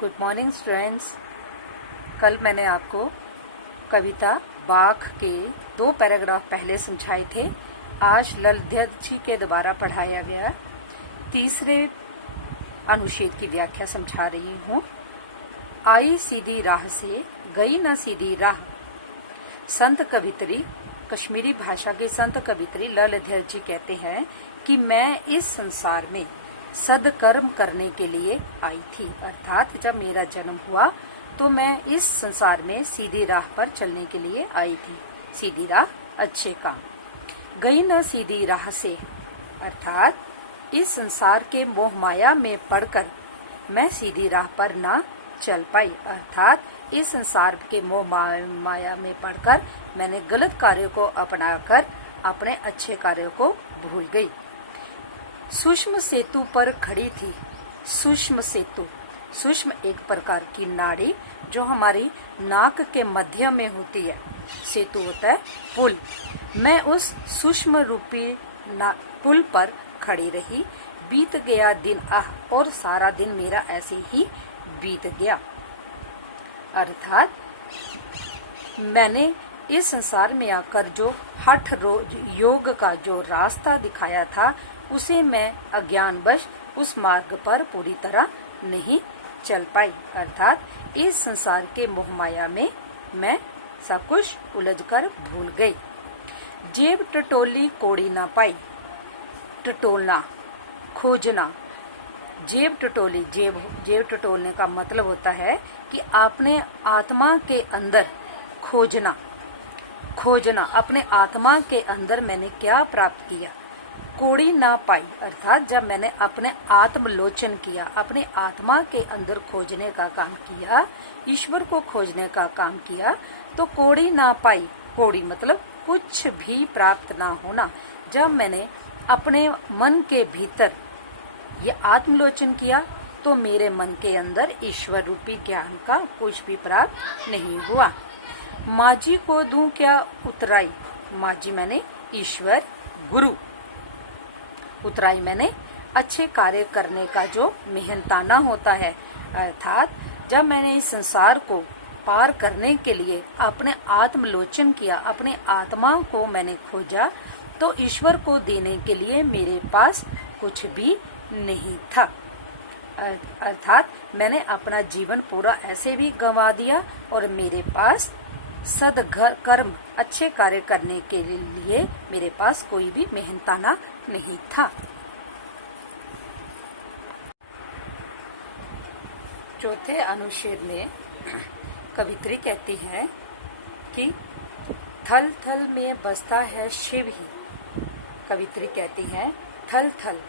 Good morning students. कल मैंने आपको कविता बाघ के 2 पैराग्राफ पहले समझाए थे। आज ललित जी के द्वारा पढ़ाया गया तीसरे अनुच्छेद की व्याख्या समझा रही हूँ। आई सीधी राह से गई न सीधी राह। संत कवित्री, कश्मीरी भाषा के संत कवित्री ललित जी कहते हैं कि मैं इस संसार में सदकर्म करने के लिए आई थी। अर्थात जब मेरा जन्म हुआ तो मैं इस संसार में सीधी राह पर चलने के लिए आई थी। सीधी राह, अच्छे काम। गई न सीधी राह से, अर्थात इस संसार के मोह माया में पड़कर मैं सीधी राह पर ना चल पाई। अर्थात इस संसार के मोह माया में पड़कर मैंने गलत कार्यों को अपनाकर अपने अच्छे कार्यों को भूल गई। सूक्ष्म सेतु पर खड़ी थी। सूक्ष्म सेतु, सूक्ष्म एक प्रकार की नाड़ी जो हमारी नाक के मध्य में होती है। सेतु होता है पुल। मैं उस सूक्ष्म रूपी पुल पर खड़ी रही। बीत गया दिन, और सारा दिन मेरा ऐसे ही बीत गया। अर्थात मैंने इस संसार में आकर जो हठ योग का जो रास्ता दिखाया था उसे मैं अज्ञानवश उस मार्ग पर पूरी तरह नहीं चल पाई। अर्थात इस संसार के मोह माया में मैं सब कुछ उलझकर भूल गई। जेब टटोली कोड़ी ना पाई। टटोलना, खोजना। जेब टटोली, जेब टटोलने का मतलब होता है कि आपने आत्मा के अंदर खोजना अपने आत्मा के अंदर मैंने क्या प्राप्त किया। कोड़ी ना पाई, अर्थात जब मैंने अपने आत्मलोचन किया, अपने आत्मा के अंदर खोजने का काम किया, ईश्वर को खोजने का काम किया, तो कोड़ी ना पाई। कोड़ी मतलब कुछ भी प्राप्त ना होना। जब मैंने अपने मन के भीतर ये आत्मलोचन किया तो मेरे मन के अंदर ईश्वर रूपी ज्ञान का कुछ भी प्राप्त नहीं हुआ। माजी को दूं क्या उतराई। माजी मैंने ईश्वर, गुरु। उतराई मैंने अच्छे कार्य करने का जो मेहनताना होता है। अर्थात जब मैंने इस संसार को पार करने के लिए अपने आत्मलोचन किया, अपने आत्मा को मैंने खोजा, तो ईश्वर को देने के लिए मेरे पास कुछ भी नहीं था। अर्थात मैंने अपना जीवन पूरा ऐसे भी गंवा दिया और मेरे पास सदकर्म, अच्छे कार्य करने के लिए मेरे पास कोई भी मेहनताना नहीं था। चौथे अनुच्छेद में कवित्री कहती है कि थल थल में बसता है शिव ही। कवित्री कहती है थल थल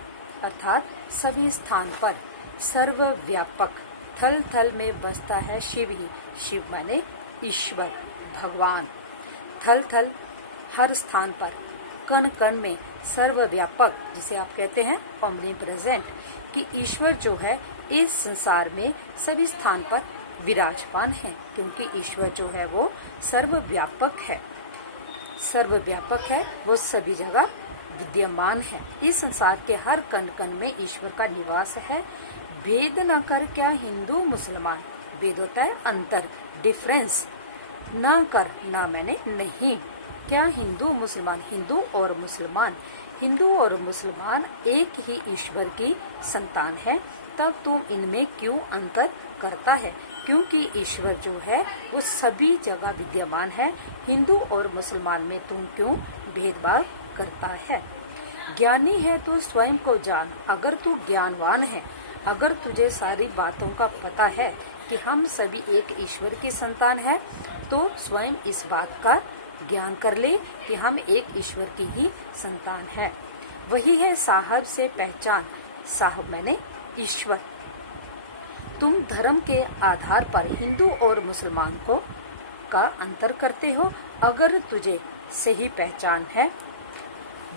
अर्थात सभी स्थान पर, सर्वव्यापक। थल थल में बसता है शिव ही। शिव माने ईश्वर, भगवान। थल थल हर स्थान पर, कण कण में, सर्वव्यापक जिसे आप कहते हैं ओमनी प्रेजेंट, कि ईश्वर जो है इस संसार में सभी स्थान पर विराजमान है, क्योंकि ईश्वर जो है वो सर्वव्यापक है। सर्वव्यापक है, वो सभी जगह विद्यमान है। इस संसार के हर कण कण में ईश्वर का निवास है। भेद न कर क्या हिंदू मुसलमान। भेद होता है अंतर, डिफरेंस। ना कर, ना मैंने नहीं। क्या हिंदू मुसलमान, हिंदू और मुसलमान, हिंदू और मुसलमान एक ही ईश्वर की संतान है, तब तुम इनमें क्यों अंतर करता है। क्योंकि ईश्वर जो है वो सभी जगह विद्यमान है। हिंदू और मुसलमान में तुम क्यों भेदभाव करता है। ज्ञानी है तो स्वयं को जान। अगर तू ज्ञानवान है, अगर तुझे सारी बातों का पता है कि हम सभी एक ईश्वर की संतान है, तो स्वयं इस बात का ज्ञान कर ले कि हम एक ईश्वर की ही संतान है। वही है साहब से पहचान। साहब मैंने ईश्वर। तुम धर्म के आधार पर हिंदू और मुसलमान को का अंतर करते हो। अगर तुझे सही पहचान है,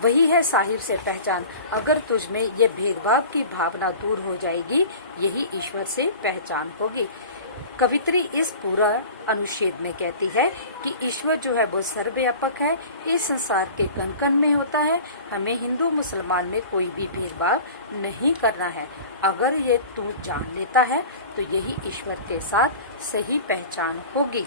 वही है साहिब से पहचान। अगर तुझ में ये भेदभाव की भावना दूर हो जाएगी, यही ईश्वर से पहचान होगी। कवित्री इस पूरा अनुच्छेद में कहती है कि ईश्वर जो है वो सर्वव्यापक है, इस संसार के कण कण में होता है। हमें हिंदू मुसलमान में कोई भी भेदभाव नहीं करना है। अगर ये तू जान लेता है तो यही ईश्वर के साथ सही पहचान होगी।